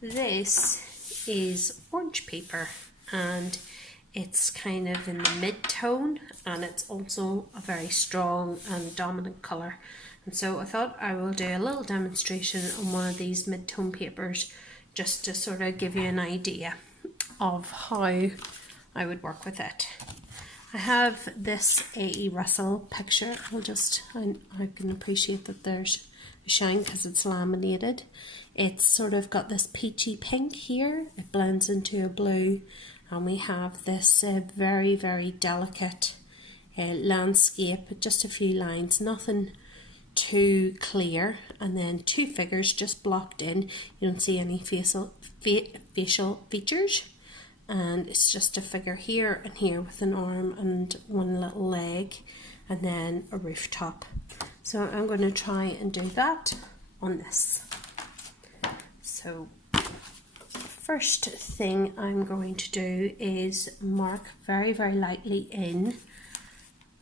This is orange paper and it's kind of in the mid-tone, and it's also a very strong and dominant colour. And so I thought I will do a little demonstration on one of these mid-tone papers just to sort of give you an idea of how I would work with it. I have this A.E. Russell picture. I can appreciate that there's a shine because it's laminated. It's sort of got this peachy pink here. It blends into a blue, and we have this very, very delicate landscape, just a few lines, nothing too clear, and then two figures just blocked in. You don't see any facial features, and it's just a figure here and here with an arm and one little leg, and then a rooftop. So I'm going to try and do that on this. So first thing I'm going to do is mark very, very lightly in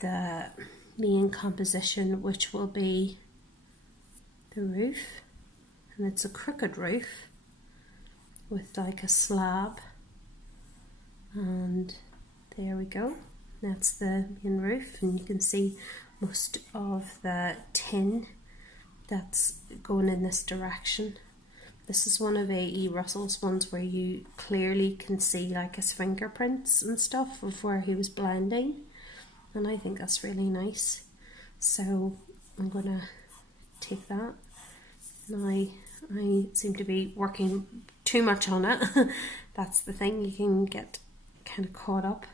the main composition, which will be the roof, and it's a crooked roof with like a slab, and there we go, that's the main roof, and you can see most of the tin that's going in this direction. This is one of A.E. Russell's ones where you clearly can see like his fingerprints and stuff of where he was blending, and I think that's really nice. So I'm gonna take that. Now I seem to be working too much on it. That's the thing, you can get kind of caught up.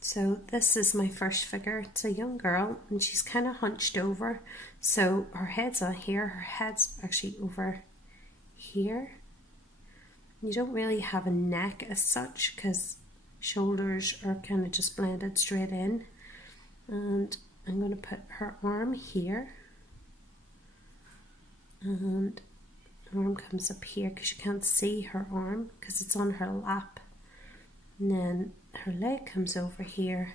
So this is my first figure. It's a young girl and she's kind of hunched over, so her head's on here, her head's actually over here. You don't really have a neck as such because shoulders are kind of just blended straight in, and I'm going to put her arm here, and her arm comes up here because you can't see her arm because it's on her lap, and then her leg comes over here,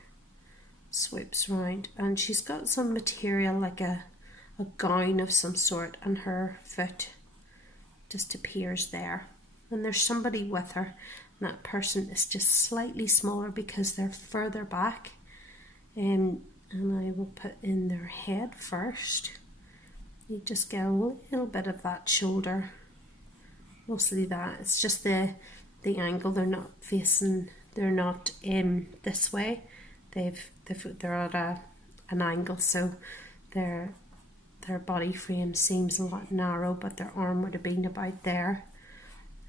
swoops round, and she's got some material like a gown of some sort, and her foot just appears there, and there's somebody with her, and that person is just slightly smaller because they're further back, and I will put in their head first. You just get a little bit of that shoulder, mostly that. It's just the angle. They're not facing, they're not this way, they're at an angle, so their body frame seems a lot narrow, but their arm would have been about there,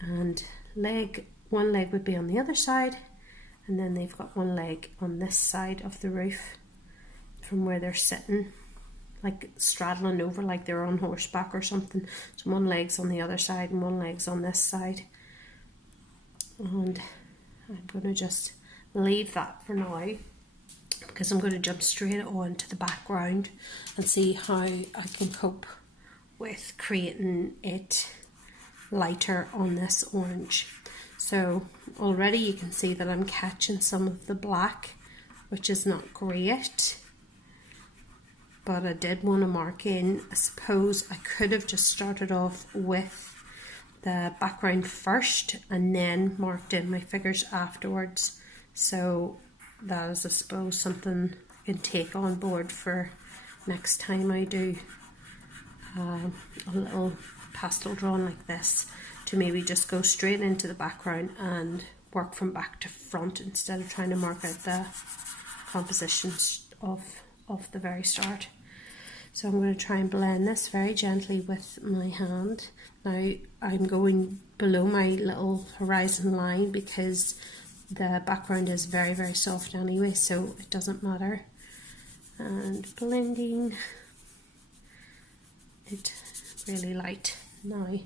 and one leg would be on the other side, and then they've got one leg on this side of the roof from where they're sitting, like straddling over like they're on horseback or something. So one leg's on the other side and one leg's on this side, and I'm going to just leave that for now because I'm going to jump straight on to the background and see how I can cope with creating it lighter on this orange. So already you can see that I'm catching some of the black, which is not great, but I did want to mark in. I suppose I could have just started off with the background first and then marked in my figures afterwards. So that is, I suppose, something I can take on board for next time I do a little pastel drawing like this, to maybe just go straight into the background and work from back to front instead of trying to mark out the compositions of the very start. So I'm going to try and blend this very gently with my hand. Now I'm going below my little horizon line because the background is very, very soft anyway, so it doesn't matter. And blending it really light now.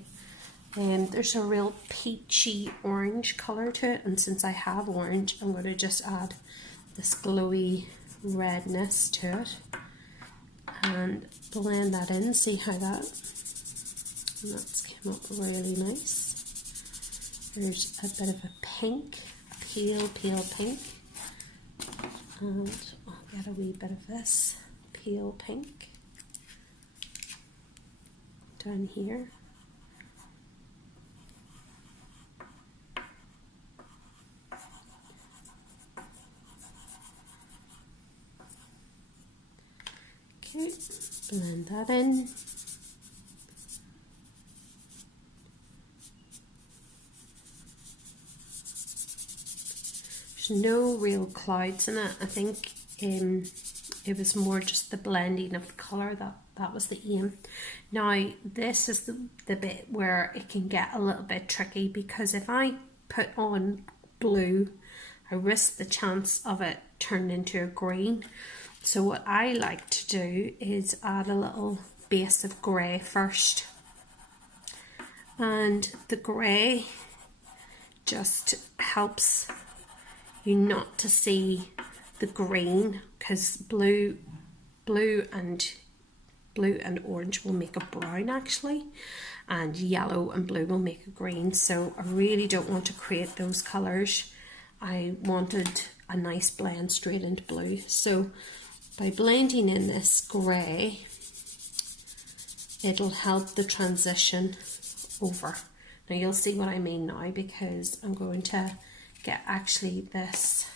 There's a real peachy orange colour to it, and since I have orange, I'm going to just add this glowy redness to it and blend that in. See how that's came up really nice. There's a bit of a pink, pale pink, and I'll get a wee bit of this pale pink down here. blend that in. There's no real clouds in it. I think it was more just the blending of the colour that was the aim. Now this is the bit where it can get a little bit tricky, because if I put on blue, I risk the chance of it turning into a green. So what I like to do is add a little base of grey first, and the grey just helps you not to see the green, because blue and orange will make a brown actually, and yellow and blue will make a green. So I really don't want to create those colours. I wanted a nice blend straight into blue. So by blending in this grey, it'll help the transition over. Now you'll see what I mean now, because I'm going to get actually this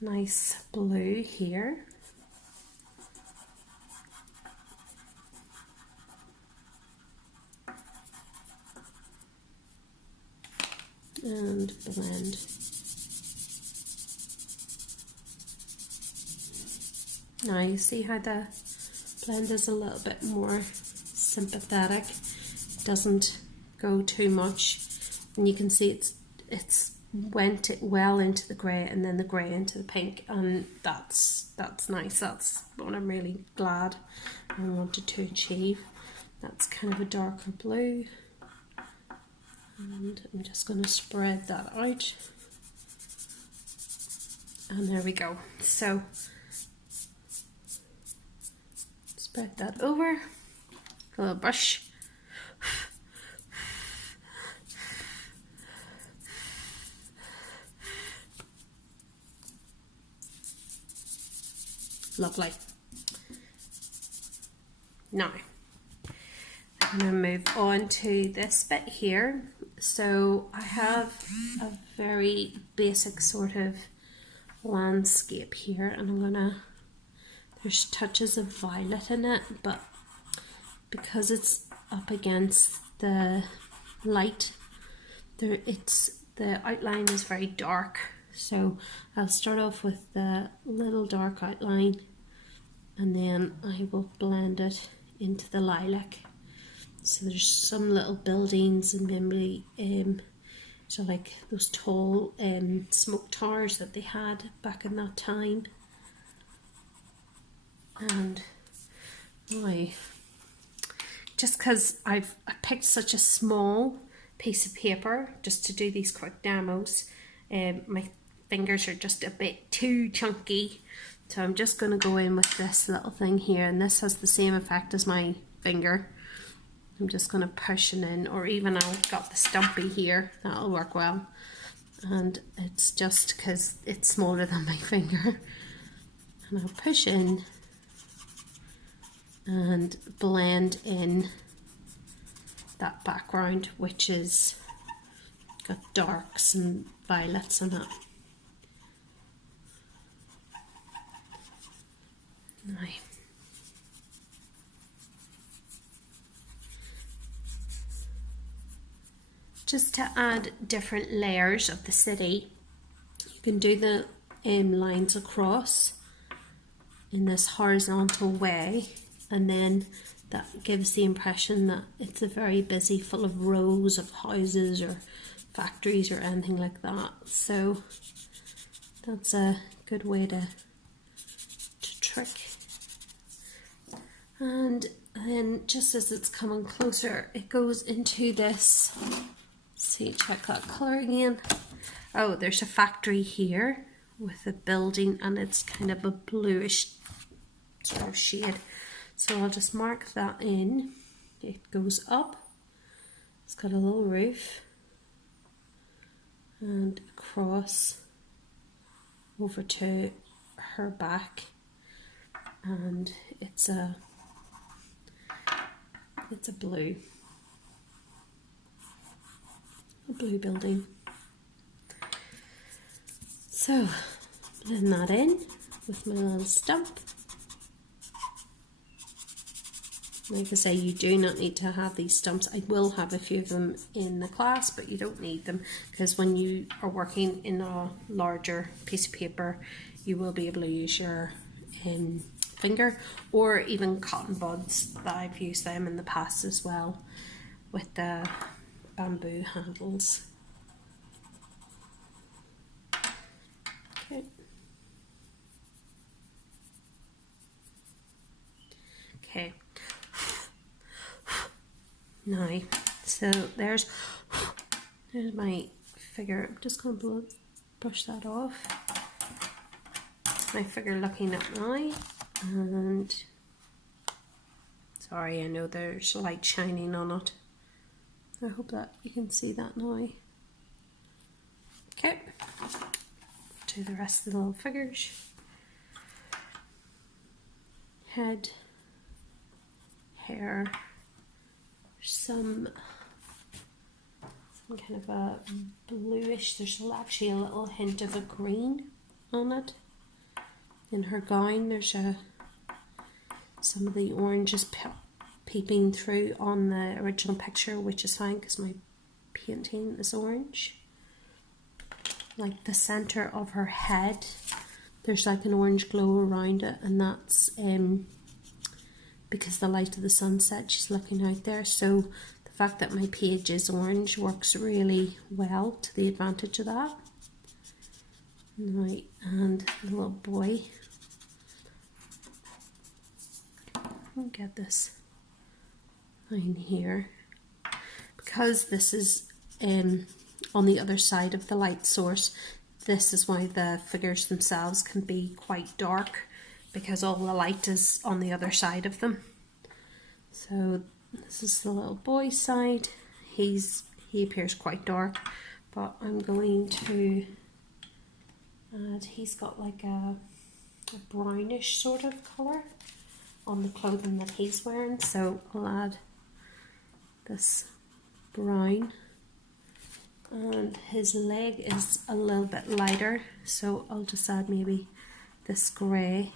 nice blue here. And blend. Now you see how the blend is a little bit more sympathetic. It doesn't go too much, and you can see it's went well into the grey and then the grey into the pink, and that's nice. That's what I'm really glad I wanted to achieve. That's kind of a darker blue, and I'm just going to spread that out, and there we go. So spread that over, a little brush. Lovely. Now I'm going to move on to this bit here. So I have a very basic sort of landscape here, and I'm gonna, there's touches of violet in it, but because it's up against the light, the outline is very dark. So I'll start off with the little dark outline, and then I will blend it into the lilac. So there's some little buildings, and maybe so like those tall smoke towers that they had back in that time. And just because I picked such a small piece of paper just to do these quick demos, my fingers are just a bit too chunky, so I'm just going to go in with this little thing here, and this has the same effect as my finger. I'm just going to push it in, or even I've got the stumpy here, that'll work well, and it's just because it's smaller than my finger, and I'll push in and blend in that background, which is got darks and violets in it. Now, just to add different layers of the city, you can do the lines across in this horizontal way, and then that gives the impression that it's a very busy, full of rows of houses or factories or anything like that. So that's a good way to trick. And then just as it's coming closer, it goes into this, see, check that colour again. Oh, there's a factory here with a building, and it's kind of a bluish sort of shade. So I'll just mark that in. It goes up, it's got a little roof, and across over to her back, and it's a blue building. So blend that in with my little stump. Like I say, you do not need to have these stumps. I will have a few of them in the class, but you don't need them, because when you are working in a larger piece of paper, you will be able to use your finger, or even cotton buds. That I've used them in the past as well with the bamboo handles. Okay. Okay. Now, so there's my figure. I'm just going to brush that off. My figure looking up now, and sorry, I know there's light shining on it. I hope that you can see that now. Okay, do the rest of the little figures. Head, hair, some kind of a bluish, there's actually a little hint of a green on it. In her gown, there's some of the orange is peeping through on the original picture, which is fine because my painting is orange. Like the center of her head, there's like an orange glow around it, and that's because the light of the sunset, she's looking out there. So the fact that my page is orange works really well to the advantage of that. Right, and the little boy. I'll get this line here, because this is on the other side of the light source. This is why the figures themselves can be quite dark, because all the light is on the other side of them. So this is the little boy's side. He appears quite dark, but I'm going to add, he's got like a brownish sort of colour on the clothing that he's wearing, so I'll add this brown, and his leg is a little bit lighter, so I'll just add maybe this grey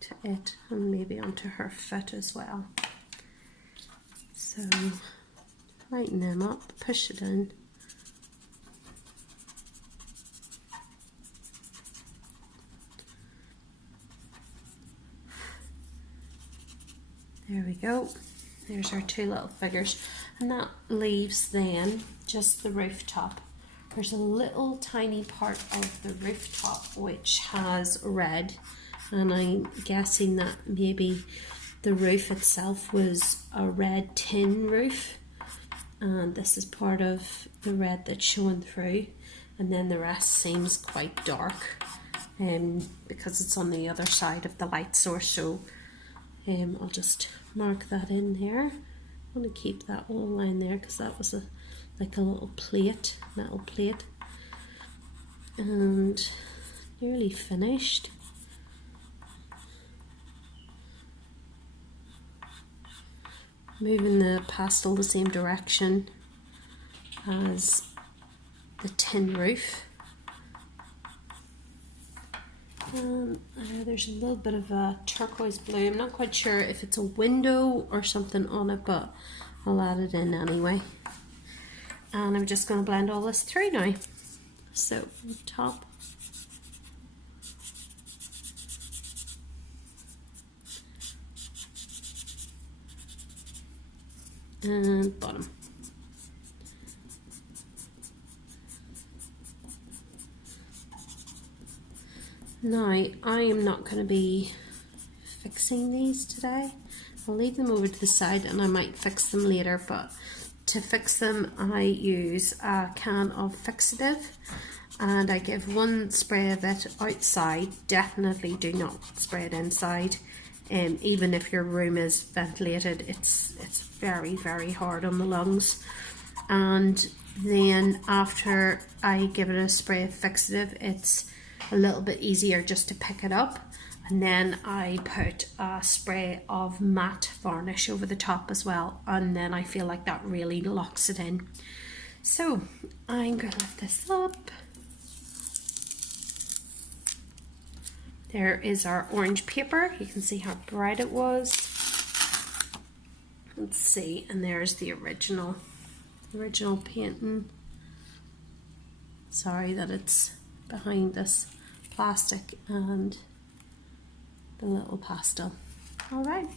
to it, and maybe onto her foot as well. So lighten them up, push it in. There we go. There's our two little figures, and that leaves then just the rooftop. There's a little tiny part of the rooftop which has red, and I'm guessing that maybe the roof itself was a red tin roof, and this is part of the red that's showing through, and then the rest seems quite dark because it's on the other side of the light source. So I'll just mark that in there. I want to keep that little line there because that was like a little plate, metal plate, and nearly finished. Moving the pastel the same direction as the tin roof. There's a little bit of a turquoise blue. I'm not quite sure if it's a window or something on it, but I'll add it in anyway. And I'm just going to blend all this through now. So on top, and bottom. Now, I am not going to be fixing these today. I'll leave them over to the side and I might fix them later, but to fix them I use a can of fixative, and I give one spray of it outside. Definitely do not spray it inside. Even if your room is ventilated, it's very, very hard on the lungs. And then after I give it a spray of fixative, it's a little bit easier just to pick it up, and then I put a spray of matte varnish over the top as well, and then I feel like that really locks it in. So I'm going to lift this up. There is our orange paper. You can see how bright it was. can see, and there's the original painting. Sorry that it's behind this plastic and the little pastel. All right.